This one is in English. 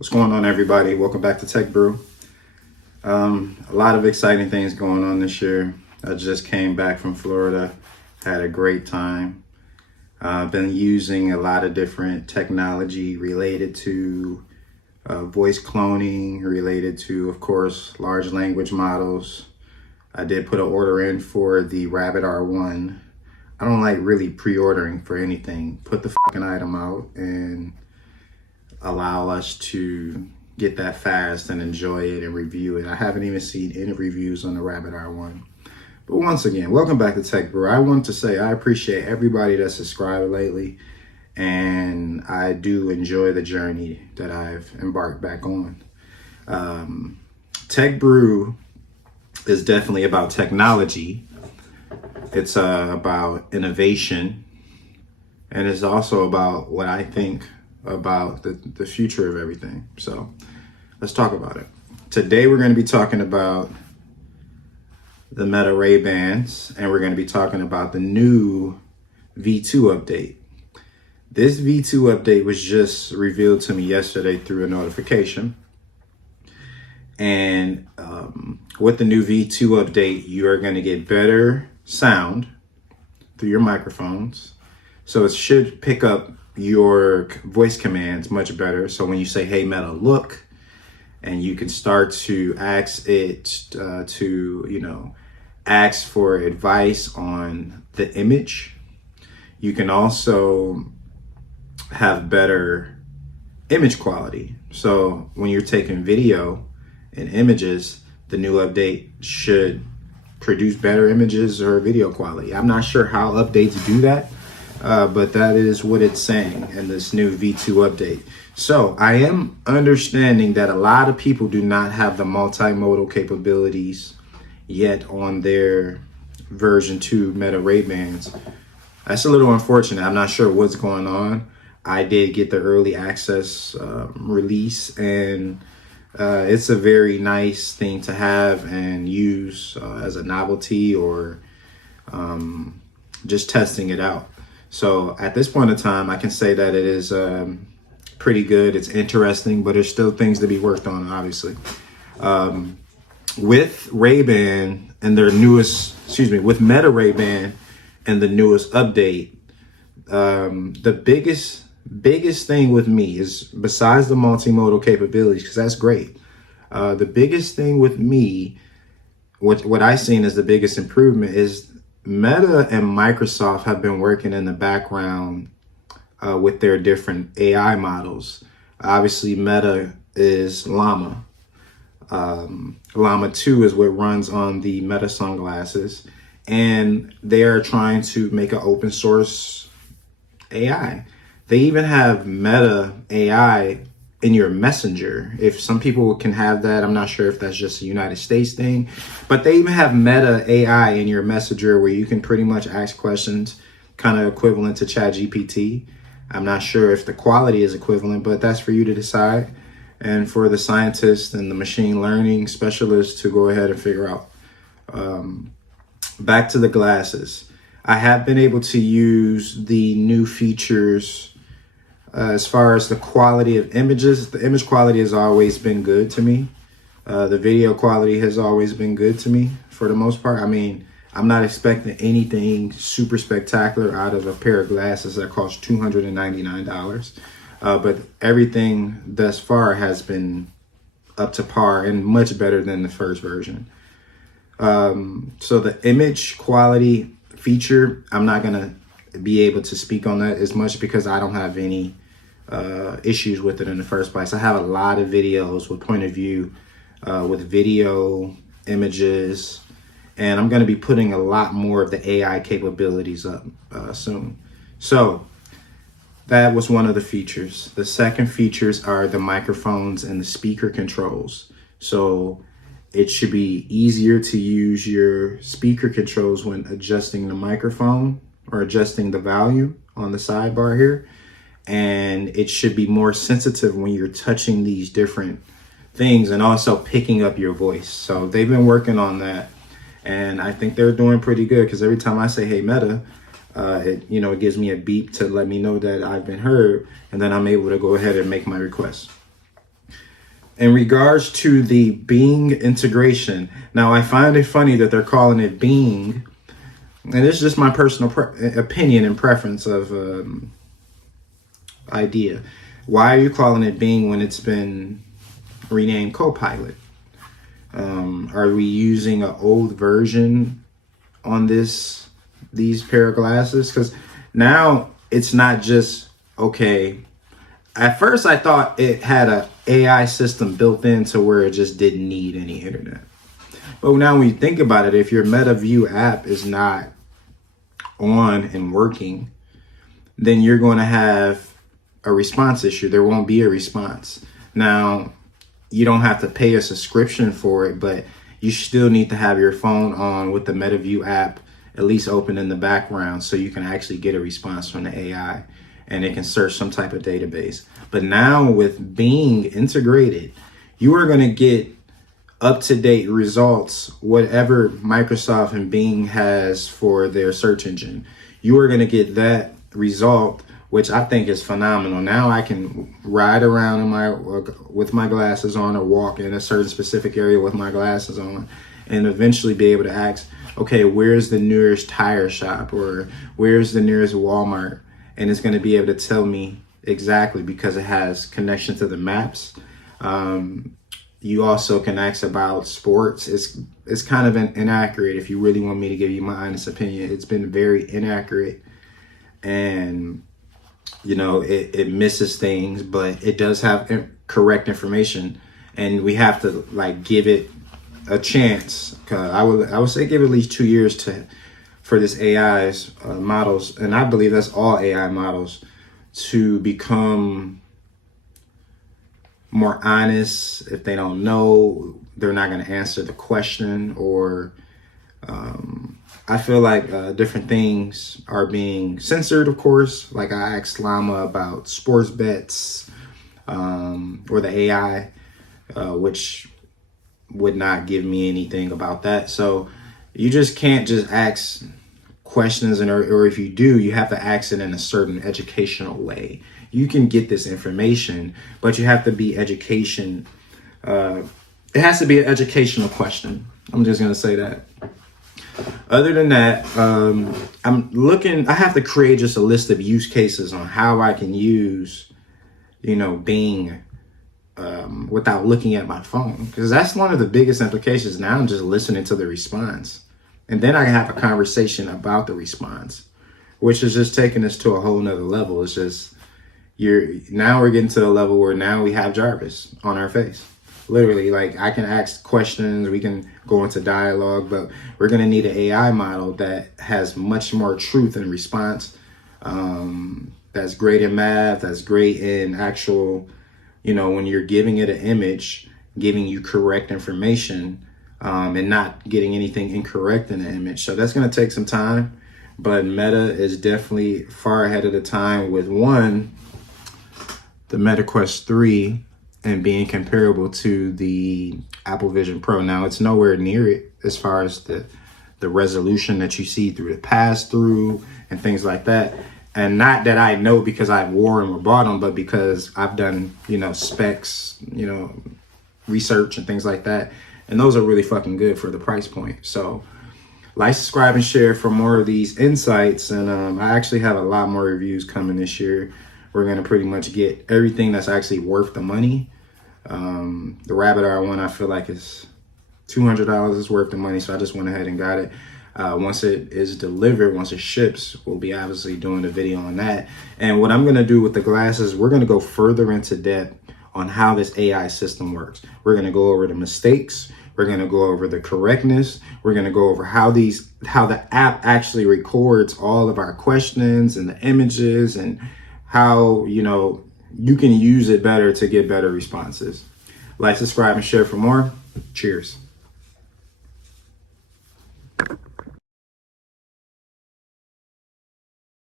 What's going on, everybody? Welcome back to Tech Brew. A lot of exciting things going on this year. I just came back from Florida, had a great time. I've been using a lot of different technology related to voice cloning, related to, of course, large language models. I did put an order in for the Rabbit R1. I don't like really pre-ordering for anything. Put the fucking item out and allow us to get that fast and enjoy it and review it. I haven't even seen any reviews on the Rabbit R1. But once again, welcome back to Tech Brew. I want to say I appreciate everybody that's subscribed lately, and I do enjoy the journey that I've embarked back on. Tech Brew is definitely about technology. It's about innovation, and it's also about what I think about the future of everything. So let's talk about it. Today we're going to be talking about the Meta Ray-Bans, and we're going to be talking about the new V2 update. This V2 update was just revealed to me yesterday through a notification. And with the new V2 update, you are going to get better sound through your microphones. So it should pick up your voice commands much better. So when you say, "Hey Meta, look," and you can start to ask it to, ask for advice on the image. You can also have better image quality. So when you're taking video and images, the new update should produce better images or video quality. I'm not sure how updates do that, but that is what it's saying in this new V2 update. So I am understanding that a lot of people do not have the multimodal capabilities yet on their version 2 Meta Ray-Bans. That's a little unfortunate. I'm not sure what's going on. I did get the early access release, and it's a very nice thing to have and use as a novelty or just testing it out. So at this point in time, I can say that it is pretty good. It's interesting, but there's still things to be worked on, obviously. With Ray-Ban and their newest, with Meta Ray-Ban and the newest update, the biggest thing with me is, besides the multimodal capabilities, because that's great, the biggest thing with me, what I've seen as the biggest improvement, is Meta and Microsoft have been working in the background with their different AI models. Obviously, Meta is Llama. Llama 2 is what runs on the Meta sunglasses, and they are trying to make an open source AI. They even have Meta AI in your messenger. If some people can have that, I'm not sure if that's just a United States thing, but they even have Meta AI in your messenger where you can pretty much ask questions, kind of equivalent to ChatGPT. I'm not sure if the quality is equivalent, but that's for you to decide, and for the scientists and the machine learning specialists to go ahead and figure out. Back to the glasses. I have been able to use the new features as far as the quality of images. The image quality has always been good to me. The video quality has always been good to me for the most part. I mean, I'm not expecting anything super spectacular out of a pair of glasses that cost $299. But everything thus far has been up to par and much better than the first version. So the image quality feature, I'm not going to be able to speak on that as much because I don't have any issues with it in the first place. I have a lot of videos with point of view, with video, images, and I'm going to be putting a lot more of the AI capabilities up soon. So that was one of the features. The second features are the microphones and the speaker controls. So it should be easier to use your speaker controls when adjusting the microphone or adjusting the volume on the sidebar here. And it should be more sensitive when you're touching these different things and also picking up your voice. So they've been working on that, and I think they're doing pretty good, because every time I say, "Hey Meta," it gives me a beep to let me know that I've been heard, and then I'm able to go ahead and make my request. in regards to the Bing integration, now I find it funny that they're calling it Bing, and it's just my personal opinion and preference of idea. Why are you calling it Bing when it's been renamed Copilot? Are we using an old version on these pair of glasses? Because now it's not just, okay, at first I thought it had a AI system built in to where it just didn't need any internet. But now when you think about it, if your Meta View app is not on and working, then you're going to have a response issue. There won't be a response. Now, you don't have to pay a subscription for it, but you still need to have your phone on with the Meta View app at least open in the background so you can actually get a response from the AI and it can search some type of database. But now with Bing integrated, you are going to get up-to-date results, whatever Microsoft and Bing has for their search engine. You are going to get that result, which I think is phenomenal. Now I can ride around with my glasses on or walk in a certain specific area with my glasses on and eventually be able to ask, okay, where's the nearest tire shop or where's the nearest Walmart? And it's going to be able to tell me exactly because it has connection to the maps. You also can ask about sports. It's kind of inaccurate. If you really want me to give you my honest opinion, it's been very inaccurate, and you know it misses things, but it does have correct information, and we have to like give it a chance. I would say give it at least 2 years for this AI's models, and I believe that's all AI models, to become more honest. If they don't know, they're not going to answer the question, or I feel like different things are being censored, of course. Like I asked Llama about sports bets, or the AI, which would not give me anything about that. So you just can't just ask questions, or if you do, you have to ask it in a certain educational way. You can get this information, but you have to be education. It has to be an educational question. I'm just going to say that. Other than that, I have to create just a list of use cases on how I can use, Bing without looking at my phone. Because that's one of the biggest implications. Now I'm just listening to the response. And then I can have a conversation about the response, which is just taking us to a whole nother level. It's just, now we're getting to the level where now we have Jarvis on our face. Literally, like I can ask questions, we can go into dialogue, but we're going to need an AI model that has much more truth in response. That's great in math, that's great in actual, when you're giving it an image, giving you correct information, and not getting anything incorrect in the image. So that's going to take some time, but Meta is definitely far ahead of the time with the Meta Quest 3 and being comparable to the Apple Vision Pro. Now it's nowhere near it as far as the resolution that you see through the pass-through and things like that. And not that I know because I've worn them or bought them, but because I've done, specs, research and things like that. And those are really fucking good for the price point. So like, subscribe, and share for more of these insights. And I actually have a lot more reviews coming this year. We're going to pretty much get everything that's actually worth the money. The Rabbit R1, I feel like is $200 is worth the money. So I just went ahead and got it. Once it is delivered, once it ships, we'll be obviously doing a video on that. And what I'm going to do with the glasses, we're going to go further into depth on how this AI system works. We're going to go over the mistakes. We're going to go over the correctness. We're going to go over how the app actually records all of our questions and the images, and how, you can use it better to get better responses. Like, subscribe, and share for more. Cheers.